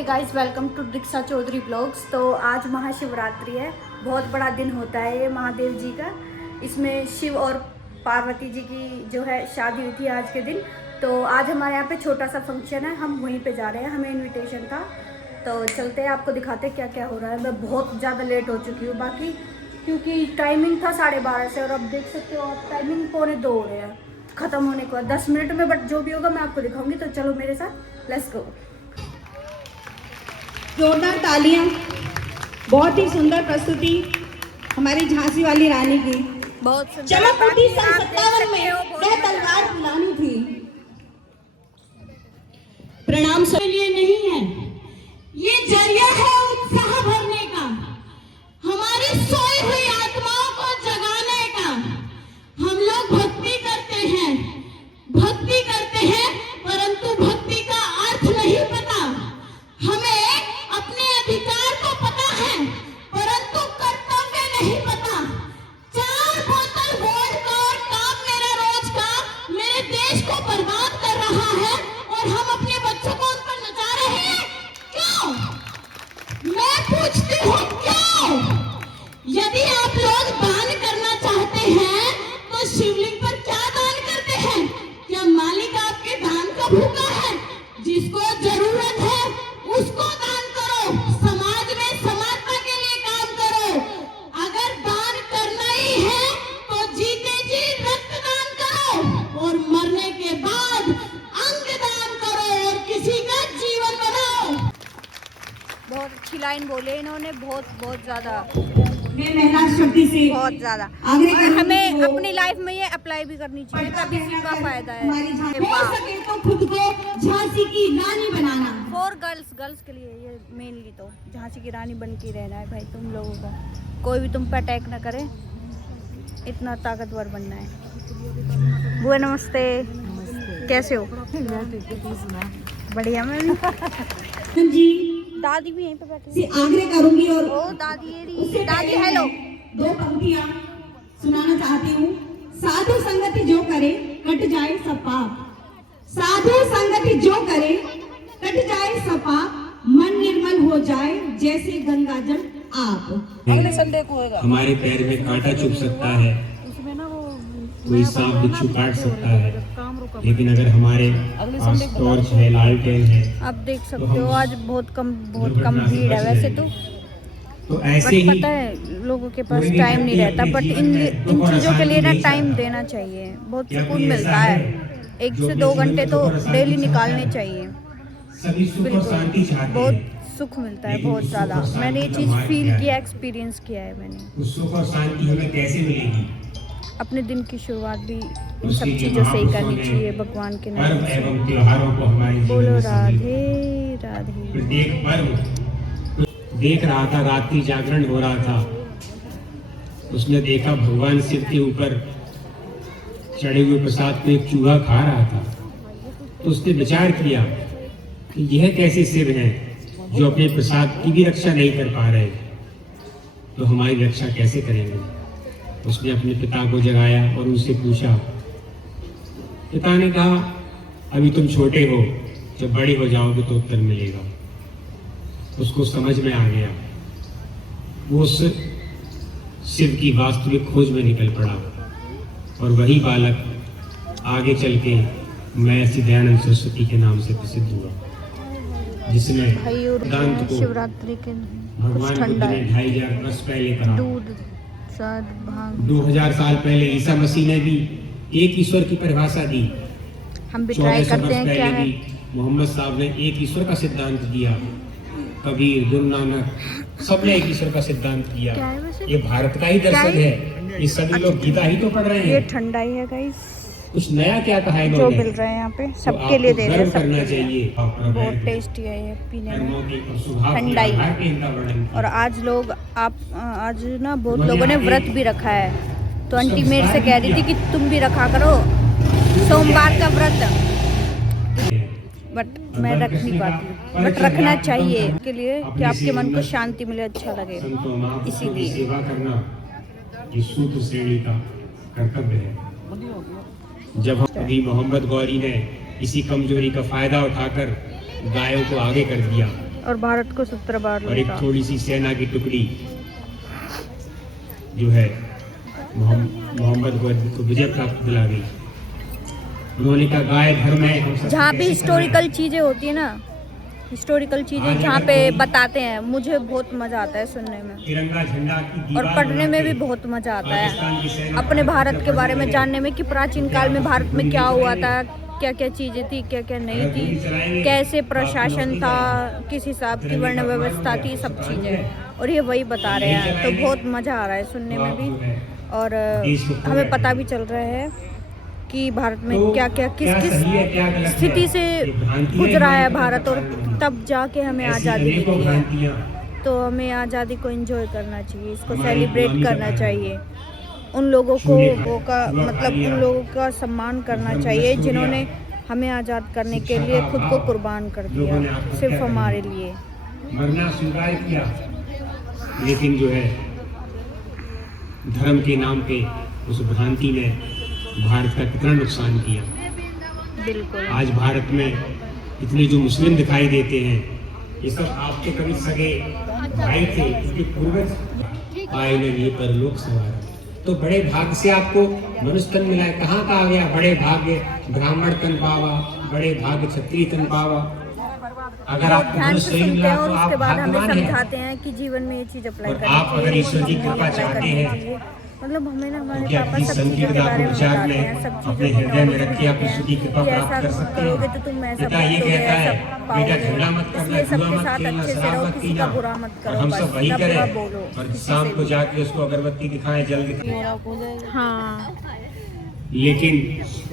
Hey guys, welcome to Diksha Chaudhary blogs. तो आज महाशिवरात्रि है, बहुत बड़ा दिन होता है ये महादेव जी का। इसमें शिव और पार्वती जी की जो है शादी हुई थी आज के दिन। तो आज हमारे यहाँ पे छोटा सा फंक्शन है, हम वहीं पे जा रहे हैं, हमें इनविटेशन था। तो चलते हैं, आपको दिखाते हैं क्या क्या हो रहा है। मैं बहुत ज़्यादा लेट हो चुकी हूँ बाकी, क्योंकि टाइमिंग था 12:30 से और अब देख सकते हो आप टाइमिंग 1:45 हो रहे हैं ख़त्म होने को 10 मिनट में। बट जो भी होगा मैं आपको दिखाऊंगी, तो चलो मेरे साथ, लेट्स गो। जोरदार तालियां। बहुत ही सुंदर प्रस्तुति हमारी झांसी वाली रानी की। बहुत चमक उठी सन 57 में वह तलवार फुलानी थी। प्रणाम सबके लिए नहीं है, ये जरिया है उत्साह भरने का, हमारी सोई हुई आत्माओं को जगाने का। हम लोग भक्ति करते हैं परंतु भक्ति का अर्थ नहीं पता। हमें अपने अधिकार को पता है परंतु कर्तव्य नहीं पता। 4 बोतल वोडका और काम मेरा रोज का मेरे देश को बर्बाद कर रहा है और हम अपने बच्चों को उस पर नचा रहे हैं। क्यों? मैं पूछती हूँ क्यों? यदि आप लोग दान करना चाहते हैं तो शिवलिंग पर क्या दान करते हैं? क्या मालिक आपके दान का भूखा है? जिसको जरूरत है उसको दान करो, समाज में समानता के लिए काम करो। अगर दान करना ही है तो जीते जी रक्त दान करो और मरने के बाद अंग दान करो और किसी का जीवन बनाओ। बहुत अच्छी लाइन बोले इन्होंने, बहुत ज़्यादा, मैं महिला शक्ति से बहुत ज़्यादा। और हमें अपनी लाइफ में ये अप्लाई भी करनी चाहिए, तभी इसका फायदा है। हो सके तो खुद को झांसी की रानी बनाना। फॉर गर्ल्स के लिए ये मेनली तो झांसी की रानी बन के रहना है भाई तुम लोगों का। कोई भी तुम पे अटैक ना करे, इतना ताकतवर बनना है। बुआ नमस्ते, कैसे हो? बढ़िया। मैं जी दादी भी यहीं पे बैठी से आग्रह करूंगी और ओ दादी हेलो। 2 पंक्तियां सुनाना चाहती हूँ। साधु संगति जो करे कट जाए सब पाप, साधु संगति जो करे कट जाए सब पाप, मन निर्मल हो जाए जैसे गंगा जल आप। अगले संडे को होगा। हमारे पैर में कांटा चुभ सकता है, कोई सांप बिच्छू काट सकता है, लेकिन अगर हमारे पास टॉर्च है, लालटेन है, आप देख सकते हो आज बहुत कम भीड़ है वैसे तो ऐसे ही पता है लोगों के पास टाइम नहीं रहता, बट इन चीज़ों के लिए ना टाइम देना चाहिए। बहुत सुकून मिलता है, 1 से 2 घंटे तो डेली निकालने चाहिए। सभी सुख और शांति चाहते हैं, बहुत सुख मिलता है, बहुत ज़्यादा। मैंने ये चीज़ फील किया, एक्सपीरियंस किया है मैंने। उस सुख और शांति हमें कैसे मिलेगी? अपने दिन की शुरुआत भी इन सब चीज़ों से ही करनी चाहिए, भगवान के नाम पर्व से। एवं त्योहारों को हमारे जीवन बोलो में राधे राधे। प्रत्येक पर्व देख रहा था, रात्रि जागरण हो रहा था, उसने देखा भगवान शिव के ऊपर चढ़े हुए प्रसाद को एक चूहा खा रहा था। तो उसने विचार किया कि यह कैसे शिव हैं जो अपने प्रसाद की भी रक्षा नहीं कर पा रहे, तो हमारी रक्षा कैसे करेंगे? उसने अपने पिता को जगाया और उनसे पूछा। पिता ने कहा, अभी तुम छोटे हो, जब बड़े हो जाओगे तो उत्तर मिलेगा। उसको समझ में आ गया, वो उस शिव की वास्तविक खोज में निकल पड़ा और वही बालक आगे चल के महर्षि दयानंद सरस्वती के नाम से प्रसिद्ध हुआ, जिसने वेदांत को शिवरात्रि के भगवान बुद्ध ने 2500 वर्ष पहले कहा। दूध 2000 साल पहले ईसा मसीह ने भी एक ईश्वर की परिभाषा दी। हम भी ट्राई 1400 करते वर्ष हैं क्या पहले है। भी मोहम्मद साहब ने एक ईश्वर का सिद्धांत दिया। कबीर, गुरु नानक, सबने एक ईश्वर का सिद्धांत दिया। क्या है वैसे? ये भारत का ही दर्शन है, ये सभी लोग गीता ही तो पढ़ रहे ये हैं। ठंडा ही है गाइस, कुछ नया क्या कहा है जो इन्होंने? मिल रहा है यहाँ पे तो सबके लिए दे रहे हैं, आपको गर्व करना सबके लिए। चाहिए। बहुत टेस्टी है ये पीने में, ठंडाई। ठंडाई। और आज लोग आज ना बहुत लोगों ने व्रत भी रखा है। तो आंटी मेरे से कह रही थी कि तुम भी रखा करो सोमवार का व्रत, बट मैं रख नहीं पाती। बट रखना चाहिए के लिए कि आपके मन को शांति मिले, अच्छा लगे, इसीलिए। सेवा करना ये शूद्र श्रेणी का कर्तव्य है। जब अभी मोहम्मद गौरी ने इसी कमजोरी का फायदा उठाकर गायों को आगे कर दिया और भारत को 17 बार और एक लौटा। थोड़ी सी सेना की टुकड़ी जो है मोहम्मद को विजय प्राप्त दिला गई। उन्होंने कहा गाय धर्म है, हम सब जहाँ पे कैसे हिस्टोरिकल करना चीज़ें होती है ना, हिस्टोरिकल चीज़ें जहाँ पे बताते हैं, मुझे बहुत मज़ा आता है सुनने में है। तिरंगा झंडा की और दीवार पढ़ने में बना भी के बहुत मज़ा आता पाकिस्तान की है, सेना अपने भारत के बारे में लगे। जानने में कि प्राचीन काल में भारत में क्या हुआ था, क्या क्या चीज़ें थी, क्या क्या नहीं अगर थी, गोली चलाएंगे कैसे तो प्रशासन आपको था, नौकरी किस हिसाब की तिरंगे वर्ण का अपमान व्यवस्था हो थी, गया, सब उसको चीज़ें, कानून और ये वही बता रहे नहीं हैं। तो चलाएंगे बहुत मज़ा आ रहा है सुनने तो में आप भी, जो है और देश को खो हमें पता बैठेंगे। भी चल रहा है कि भारत में तो क्या क्या किस क्या किस सही है, क्या गलत है, स्थिति से ये भ्रांतियां गुजरा है मानकर भारत, और कारण नहीं। तब जाके हमें ऐसी आज़ादी अनेकों मिली है। भ्रांतियां तो हमें आज़ादी को एंजॉय करना चाहिए, इसको हमारी सेलिब्रेट गुलामी का करना कारण चाहिए। उन लोगों को चूहे खा- वो का चूहा खा मतलब लिया, उन लोगों का सम्मान करना धर्म चाहिए नष्ट हो जिन्होंने गया, हमें आज़ाद करने के शिक्षा लिए का खुद को अभाव, कुर्बान कर दिया, लोगों ने आत्महत्या सिर्फ कर हमारे ली। लिए। मरना स्वीकार किया, लेकिन जो है धर्म के नाम पे उस भ्रांति ने भारत का कितना नुकसान किया। बिल्कुल। आज भारत में इतने जो मुस्लिम दिखाई देते हैं, ये सब आपके कभी सगे भाई थे, उनके पूर्वज आए ने ये परलोक सवारा। तो बड़े भाग्य से आपको मनुष्य तन मिला है। कहाँ का आ गया बड़े भाग्य, ब्राह्मण तन पावा, बड़े भाग्य क्षत्रिय तन पावा। अगर आपको ध्यान मनुष्य से नहीं सुनते मिला हैं तो और आप उसके बाद हमें भाग्यवान हैं। समझाते हैं कि जीवन में ये चीज़ अप्लाई और करनी आप चाहिए, अगर ईश्वर की ये कृपा अप्लाई चाहते करनी हैं, चाहिए। मतलब हमें ना हमारे क्या पापा अपनी सब चीज़ों के संकीर्णता बारे को में विचार बताते में हैं, सब अपने चीज़ों की हृदय में नॉलेज रख भी के आप देते ईश्वर की हैं कृपा कि प्राप्त ऐसा कर सकते करोगे हैं। तो तुम ऐसा पिता ये पाओगे, कहता ऐसा है बेटा पाओगे। झगड़ा मत करना, इसलिए जुआ सबके मत साथ खेलना, अच्छे से शराब रहो, मत किसी का पीना। बुरा मत और करो, हम बस सब वही ना बुरा करें बोलो और किसी शाम से को भी। जाके उसको अगरबत्ती दिखाएं, जल दिखाएं। हाँ, लेकिन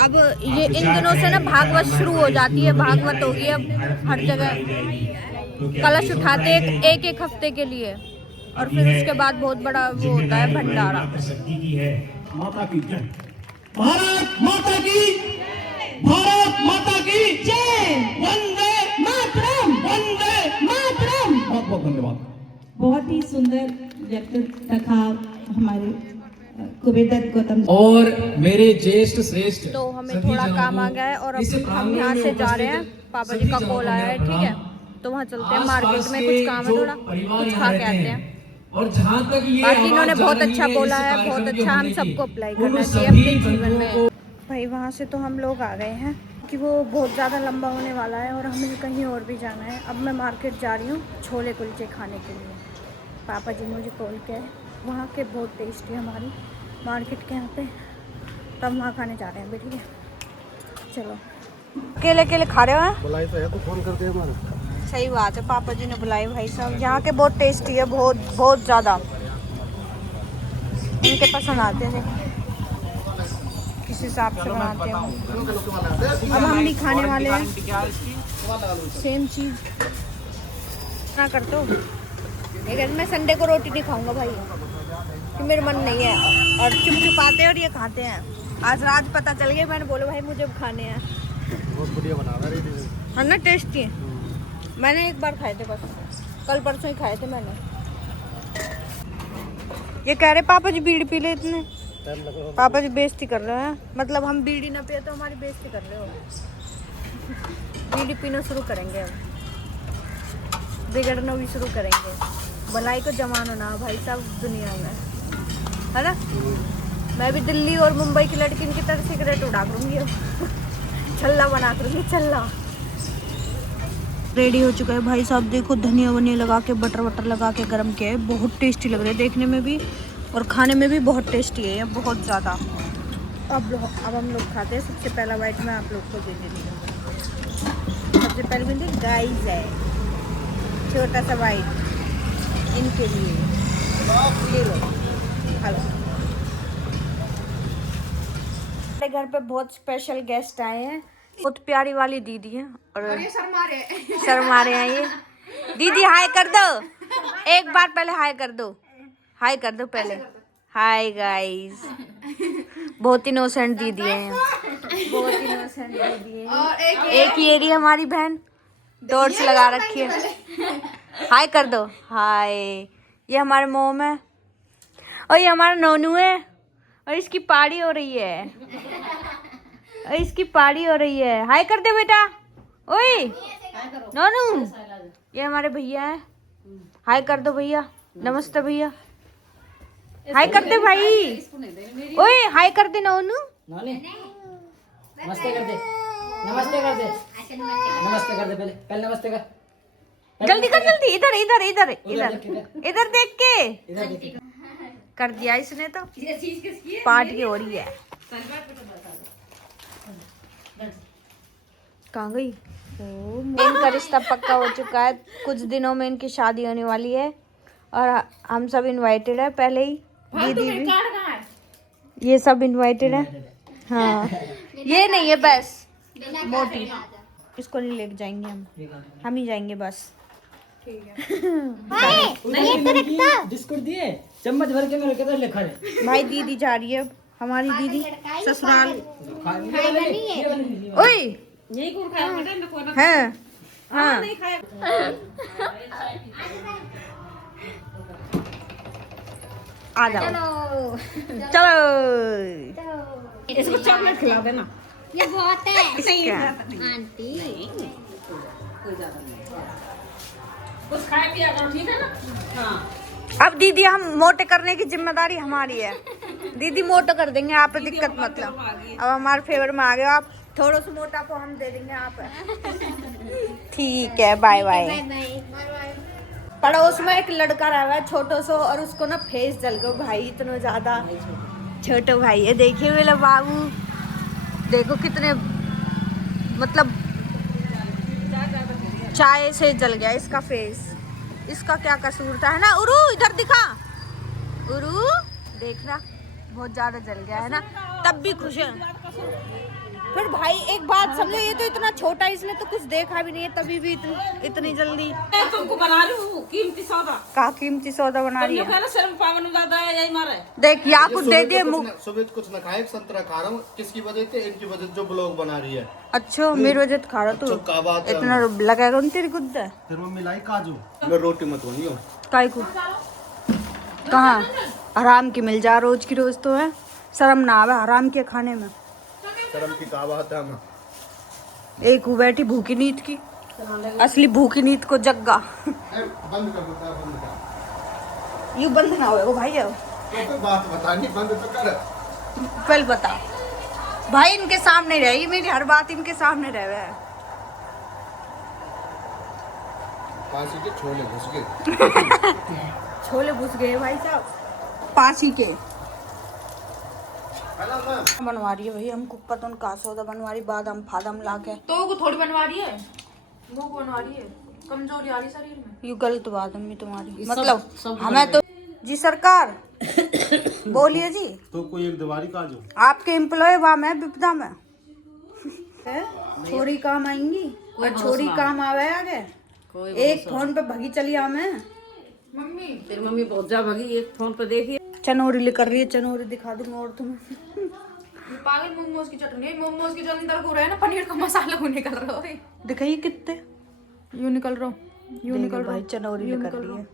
अब आप ये इन विचार दिनों से ना करें, भागवत हमारे शुरू हो जाती है, स्कूलों में नहीं भागवत पढ़ाई होगी अब जाएगी, भारत में हर नहीं जगह। पढ़ाई जाएगी, तो क्या कलश देशों में उठाते पढ़ाई एक जाएगी? एक एक हफ्ते के लिए, और अब फिर यह उसके बाद बहुत बड़ा वो होता है जिम्मेदारी हमारी भंडारा। मातृशक्ति की है। माता की जय, भारत माता की, भारत माता की जय, वंदे मातरम, वंदे। मातरम। बहुत बहुत धन्यवाद। बहुत ही सुंदर व्यक्तित्व रखा हमारे कुबेरदत्त गौतम। और मेरे ज्येष्ठ श्रेष्ठ तो हमें सभी थोड़ा जनों काम को आ गया है और इस अब हम प्रांगण यहाँ में से जा रहे हैं। उपस्थित पापा जी सभी का जनों कॉल को आया है, मेरा ठीक है, प्रणाम। तो वहाँ चलते हैं, आसपास मार्केट में के कुछ काम है, जो थोड़ा परिवार कुछ यहाँ खा के रहते आते हैं, हैं। और जहाँ तक ये बाकी आवाज इन्होंने जा बहुत रही अच्छा है बोला इस है, बहुत कार्यक्रम के अच्छा, हम होने की, सबको अप्लाई उन करना चाहिए सभी अपने जीवन बंधुओं में। को भाई वहाँ से तो हम लोग आ गए हैं कि वो बहुत ज़्यादा लंबा होने वाला है और हमें कहीं और भी जाना है। अब मैं मार्केट जा रही हूँ छोले कुलचे खाने के लिए। पापा जी मुझे कॉल किया है, वहाँ के बहुत टेस्टी हमारी मार्केट के यहाँ पे, तो हम वहाँ खाने जा रहे हैं अभी, ठीक है। चलो, अकेले अकेले खा रहे हो हैं? बुलाई तो है तो फोन करते हैं हमारा। सही बात है, पापा जी ने बुलाई भाई साहब। यहाँ के बहुत टेस्टी है, बहुत बहुत ज़्यादा इनके पसंद आते हैं, किस हिसाब से बनाते हैं वो। अब हम भी खाने वाले हैं सेम चीज़। ना कर तो लेकिन मैं संडे को रोटी नहीं खाऊंगा भाई, कि मेरा मन नहीं है, और चुप चुप आते हैं और ये खाते हैं। आज रात पता चल गया, मैंने बोला भाई मुझे भी खाने हैं। बहुत बढ़िया बना रहा है। हाँ ना, टेस्टी है। मैंने एक बार खाए थे बस, कल परसों ही खाए थे मैंने। ये कह रहे पापा जी बीड़ी पी ले इतने, पापा जी बेइज्जती कर रहे हैं, मतलब हम बीड़ी ना पिए तो हमारी बेइज्जती कर रहे हो। बीड़ी पीना शुरू करेंगे अब, बिगड़ना भी शुरू करेंगे। भलाई को जमाना ना भाई साहब दुनिया में, है ना। मैं भी दिल्ली और मुंबई की लड़की की तरह सिगरेट उड़ा करूँगी अब छल्ला बना करूँगी, छल्ला। रेडी हो चुका है भाई साहब, देखो धनिया वनिया लगा के, बटर वटर लगा के गरम किया है, बहुत टेस्टी लग रहा है देखने में भी और खाने में भी बहुत टेस्टी है ये, बहुत ज़्यादा। अब हम लोग खाते हैं। सबसे पहला बाइट मैं आप लोग को दे देती हूँ। सबसे पहले मैंने गाइस है, छोटा सा बाइट इनके लिए, ले लो खा लो। हमारे घर पे बहुत स्पेशल गेस्ट आए हैं, बहुत प्यारी वाली दीदी है और ये शर्मा रहे हैं ये। दीदी हाय कर दो, एक बार पहले हाय कर दो, हाय कर दो पहले। हाय गाइस, बहुत इनोसेंट दीदी है, बहुत इनोसेंट दीदी है। एक ये रही हमारी बहन, टॉर्च लगा रखी है। हाय कर दो, हाय। ये हमारे मोम है और ये हमारा नोनू है और इसकी पारी हो रही है, इसकी पारी हो रही है। हाय कर दे बेटा, ओए नोनू, ये हमारे भैया है, हाय कर दो भैया, नमस्ते भैया, हाय कर दे भाई, ओए हाय कर दे नोनू। नमस्ते कर दे, नमस्ते कर दे, नमस्ते कर दे, पहले पहले नमस्ते कर, जल्दी कर जल्दी, इधर इधर इधर इधर इधर देख के इधर देख। कर दिया इसने तो, पार्टी हो रही है। कहाँ गई? इनका रिश्ता पक्का हो चुका है, कुछ दिनों में इनकी शादी होने वाली है और हम सब इनवाइटेड है पहले ही, दीदी भी, ये सब इनवाइटेड है। हाँ ये नहीं है बस मोटी, इसको नहीं लेके जाएंगे हम ही जाएंगे बस। बिस्कुट दिए चम्मच भर के मेरे किधर लिखा है भाई दीदी जा रही है अब, हमारी दीदी ससुराल। ओए है हाँ आ जाओ चलो, इसको चॉकलेट खिला देना। ये बहुत है आंटी। कुछ खाए पिया करो, ठीक है ना? हाँ। अब दीदी हम मोटे करने की जिम्मेदारी हमारी है, दीदी मोटा कर देंगे, आप दिक्कत मतलब। अब हमारे फेवर में आ गए आप, थोड़ा सा मोटा को हम दे देंगे आप। ठीक है बाय बाय। पड़ोस में एक लड़का रहा है छोटो सो, और उसको ना फेस जल गया भाई इतना ज्यादा। छोटो भाई है, देखिए मेरा बाबू, देखो कितने मतलब चाय से जल गया इसका फेस। इसका क्या कसूर था, है ना उरू? इधर दिखा उरू, देखना बहुत ज्यादा जल गया है ना, तब भी खुश है। फिर भाई एक बात समझो, ये तो इतना छोटा, इसने तो कुछ देखा भी नहीं है, तभी भी इतनी जल्दी। मैं तुमको बना रही हूँ कीमती सौदा। का कीमती सौदा बना रही है? तुमने शर्म पावन ज्यादा है, यही मारे। देख याकूब दे दिए मुँह। सुबह कुछ न खाए, संतरा खा रहा हूँ। किसकी वजह से? इनकी वजह से जो ब्लॉग बना रही है। अच्छा मेरी वजह से खा रहा तू? क्या बात है? इतना लगाएगा उन तेरी गुद्दा? फिर वो मिलाई काजू। मैं रोटी मत होनी हो। काय को कहाँ हराम की मिल जा रोज की रोज, तो है शर्म ना आवे हराम के खाने में। शर्म की क्या बात है? हम एक वो बैठी भूखी नीत की, असली भूखी नीत को जग्गा। बंद कर देता है, बंद कर। यू बंद ना होएगा भाई, अब तो बात बतानी, बंद तो कर। पहले बता भाई, इनके सामने रही मेरी हर बात, इनके सामने रहे। पासी के छोले घुस गए। छोले घुस गए भाई साहब पासी के। बनवा रही है भाई हमको पता उन का सौदा बनवा रही, बादाम फादाम ला के। तो को थोड़ी बनवा रही है, वो बनवा रही है, कमजोरी आ रही शरीर में। ये गलत बात है तुम्हारी, मतलब हमें तो जी सरकार बोलिए जी। तो कोई एक दिवाली काजू आपके एम्प्लॉय वहाँ में विपदा में छोरी काम आएंगी और छोरी काम आवे आगे। एक फोन पे भगी चली हमें। मम्मी तेरी मम्मी बहुत जा भगी, एक फोन पे देखिए चनौरी लेकर रही है, चनौरी दिखा दूंगा और तुम्हें। ये पागल मोमोज की चटनी है, मोमोज के जो अंदर को रहा है ना पनीर का मसाला वो निकल रहा है। दिखाइए कितने यूं निकल रहा, यूं निकल रहा भाई चनौरी लेकर रही है।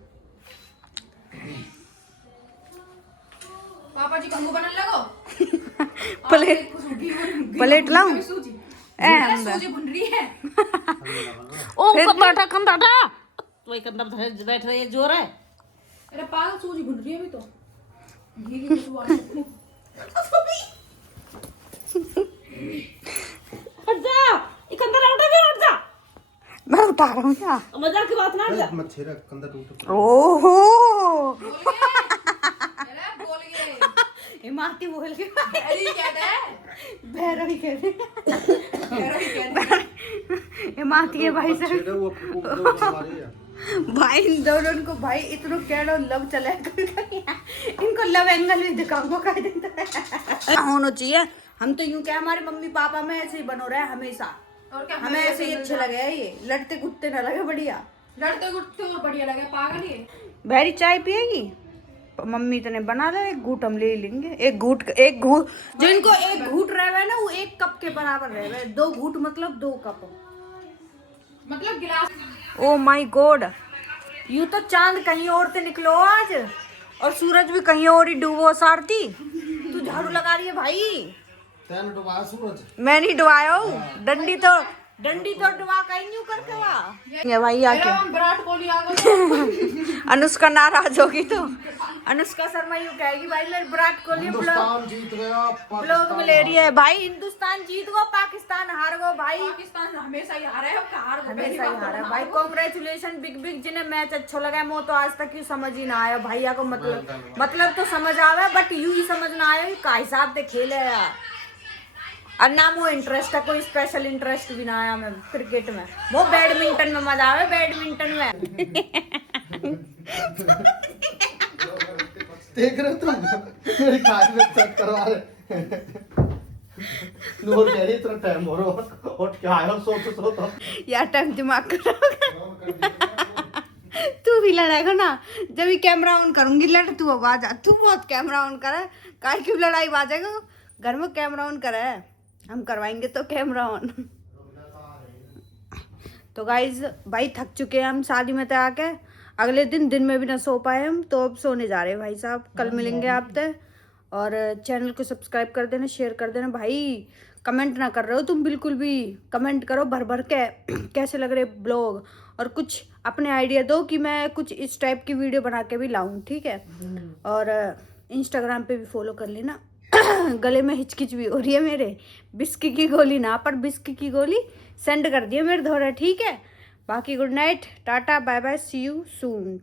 पापा जी कंगू बनने लगो। प्लेट प्लेट लाऊं? सूजी हम सूजी भुन रही है। ओ कंदाटा कंदाटा वही कंदर बैठ रही है, जोर है। अरे पागल सूजी भुन रही है अभी तो, घी की खुशबू आ रही है। हट जा, ये कंदर उठा भी हट जा। मैं उठा रहा हूँ क्या? मजाक की बात ना, हट जा। मत छेड़ा, कंधा टूट। ओहो बोल गए इमारती बोल गए। अरे क्या है, भैरवी कहते इमारती है भाई साहब। छेड़ा वो हमारे है। भाई इन दोनों को भाई इतना कैडो लव चला इनको लव एंगल भी दिखाऊंगा कह देता होना चाहिए। हम तो यूं क्या हमारे मम्मी पापा में ऐसे ही बनो रहे हमेशा, और क्या हमें ऐसे ही अच्छे लगे हैं, ये लड़ते कुत्ते न लगे बढ़िया। लड़ते गुटते और बढ़िया लगे, पागल ही है। भैरी चाय पिएगी? मम्मी तो ने बना ले, एक घूट हम ले लेंगे। एक घूट जो इनको एक घूट रहे ना वो एक कप के बराबर रहे, 2 घूट मतलब 2 कप, मतलब गिलास। ओ माय गॉड, यूं तो चांद कहीं और से निकलो आज और सूरज भी कहीं और ही डूबो। सारती तू झाड़ू लगा रही है भाई? तैन डुबा सूरज। मैं नहीं डुबाया हूँ, डंडी तो डंडी तो डुबा कहीं यूं करके वाह ये भाई आके विराट कोहली आ गया अनुष्का नाराज होगी तो अनुष्का शर्मा यूं कहेगी भाई मेरे विराट कोहली हिंदुस्तान जीत गया, ब्लॉग में ले रही है भाई। हिंदुस्तान जीत गो पाकिस्तान हार गो भाई। पाकिस्तान हमेशा ही हारा है, अब क्या हार गए? हमेशा ही हारा है भाई। कांग्रेचुलेशन बिग बिग जिन्हें मैच अच्छा लगा वो तो आज तक ही समझ ही ना आया भैया को। मतलब तो समझ आवे बट यूं ही समझ ना आया का हिसाब से खेले यार। और ना वो इंटरेस्ट है, कोई स्पेशल इंटरेस्ट भी ना आया मैं क्रिकेट में। वो बैडमिंटन में मजा आवे, बैडमिंटन में। देख रहे हो तुम मेरी कार में चेक करवा रहे। नूर कह रही इतना टाइम हो रहा उठ के आया सो तो यार टाइम दिमाग खराब तू भी लड़ाएगा ना जब भी कैमरा ऑन करूंगी लड़ तू आवाज आ। तू बहुत कैमरा ऑन करे काय की लड़ाई बाजेगा घर में कैमरा ऑन करे हम करवाएंगे तो कैमरा ऑन। तो गाइज भाई थक चुके हैं हम शादी में तो आके। अगले दिन में भी ना सो पाए हम तो अब सोने जा रहे हैं भाई साहब। कल मिलेंगे आपसे और चैनल को सब्सक्राइब कर देना, शेयर कर देना भाई। कमेंट ना कर रहे हो तुम बिल्कुल भी, कमेंट करो भर भर के कैसे लग रहे ब्लॉग और कुछ अपने आइडिया दो कि मैं कुछ इस टाइप की वीडियो बना के भी लाऊं, ठीक है। और इंस्टाग्राम पे भी फॉलो कर लेना। गले में हिचकिच भी हो रही है मेरे, बिस्की की गोली ना पर बिस्की की गोली सेंड कर दिया मेरे द्वारा, ठीक है। बाकी good night, tata, bye bye, see you soon.